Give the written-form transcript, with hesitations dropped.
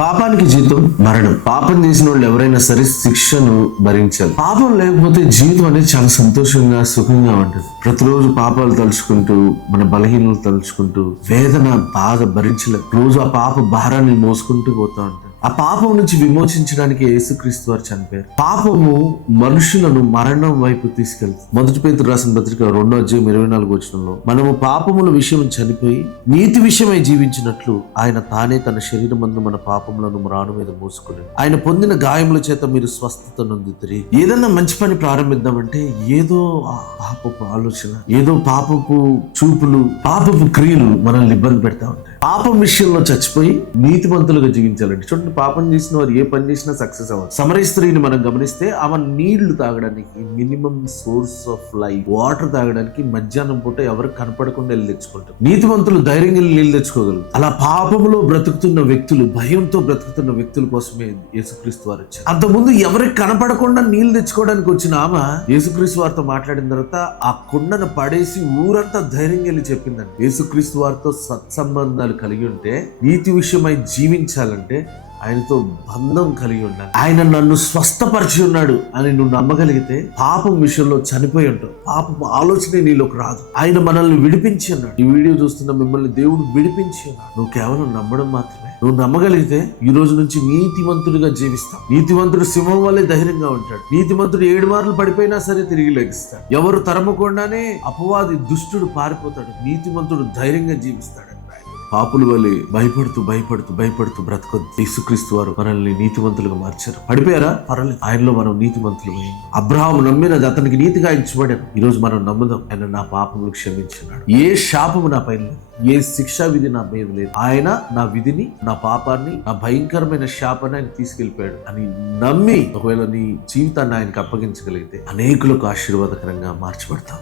పాపానికి జీతం మరణం. పాపం చేసిన వాళ్ళు ఎవరైనా సరే శిక్షను భరించాలి. పాపం లేకపోతే జీవితం అనేది చాలా సంతోషంగా సుఖంగా ఉంటుంది. ప్రతిరోజు పాపాలు తలుచుకుంటూ మన బలహీనలు తలుచుకుంటూ వేదన బాధ భరించలేదు. రోజు ఆ పాప భారాన్ని మోసుకుంటూ పోతా ఉంటాం. ఆ పాపం నుంచి విమోచించడానికి యేసుక్రీస్తు వారు చనిపోయారు. పాపము మనుషులను మరణం వైపు తీసుకెళ్తుంది. మొదటి పేతురు రాసిన పత్రిక 2:24 మనము పాపముల విషయం చనిపోయి నీతి విషయమై జీవించినట్లు ఆయన తానే తన శరీరమందు మన పాపములను మ్రాను మీద మోసుకుని ఆయన పొందిన గాయముల చేత మీరు స్వస్థత నొందితిరి. ఏదన్నా మంచి పని ప్రారంభిద్దామంటే ఏదో పాపపు ఆలోచన, ఏదో పాపపు చూపులు, పాపపు క్రియలు మనల్ని ఇబ్బంది పెడతా ఉంటాయి. పాపం విషయంలో చచ్చిపోయి నీతిమంతులుగా జీవించాలంటే చూడండి, పాపం చేసిన వారు ఏ పని చేసినా సక్సెస్ అవ్వదు. సమరయ స్త్రీని మనం గమనిస్తే ఆమె నీళ్లు తాగడానికి, minimum source of life water తాగడానికి మధ్యాహ్నం పూట ఎవరికి కనపడకుండా వెళ్ళి తెచ్చుకుంటారు. నీతిమంతులు ధైర్యంగా నీళ్లు తెచ్చుకోగలరు. అలా పాపములో బ్రతుకుతున్న వ్యక్తులు, భయంతో బ్రతుకుతున్న వ్యక్తుల కోసమే యేసుక్రీస్తు వారు వచ్చారు. అంతకుముందు ఎవరికి కనపడకుండా నీళ్లు తెచ్చుకోవడానికి వచ్చిన ఆమె యేసుక్రీస్తు వారితో మాట్లాడిన తర్వాత ఆ కుండను పడేసి ఊరంతా ధైర్యంగా వెళ్ళి చెప్పిందండి. యేసుక్రీస్తు వారితో సత్సంబంధాలు కలిగి ఉంటే, నీతి విషయమై జీవించాలంటే ఆయనతో బంధం కలిగి ఉండాలి. ఆయన నన్ను స్వస్థపరిచి ఉన్నాడు అని నువ్వు నమ్మగలిగితే పాపం విషయంలో చనిపోయి ఉంటావు. పాపం ఆలోచనే నీలోకి రాదు. ఆయన మనల్ని విడిపించి ఉన్నాడు. ఈ వీడియో చూస్తున్న మిమ్మల్ని దేవుడు విడిపించి ఉన్నాడు. నువ్వు కేవలం నమ్మడం మాత్రమే. నువ్వు నమ్మగలిగితే ఈ రోజు నుంచి నీతిమంతుడిగా జీవిస్తావు. నీతిమంతుడు సింహం వల్లే ధైర్యంగా ఉంటాడు. నీతిమంతుడు 7 మార్లు పడిపోయినా సరే తిరిగి లెగిస్తాడు. ఎవరు తరమకుండానే అపవాది దుష్టుడు పారిపోతాడు. నీతిమంతుడు ధైర్యంగా జీవిస్తాడు. పాపుల వల్లే భయపడుతూ బ్రతకొద్దు. యేసుక్రీస్తు వారు మనల్ని నీతిమంతులుగా మార్చారు. పడిపోయారా? పర్వాలేదు, ఆయనలో మనం నీతిమంతులు. అబ్రహాము నమ్మినది అతనికి నీతిగా ఎంచబడాను. ఈ రోజు మనం నమ్ముదాం, ఆయన నా పాపములు క్షమించున్నాడు. ఏ శాపము నా పైన లేదు, ఏ శిక్షా విధి నా మీద లేదు. ఆయన నా విధిని, నా పాపాన్ని, నా భయంకరమైన శాపాన్ని ఆయన తీసుకెళ్లిపోయాడు అని నమ్మి ఒకవేళ నీ జీవితాన్ని ఆయనకు అప్పగించగలిగితే అనేకులకు ఆశీర్వాదకరంగా మార్చబడతాం.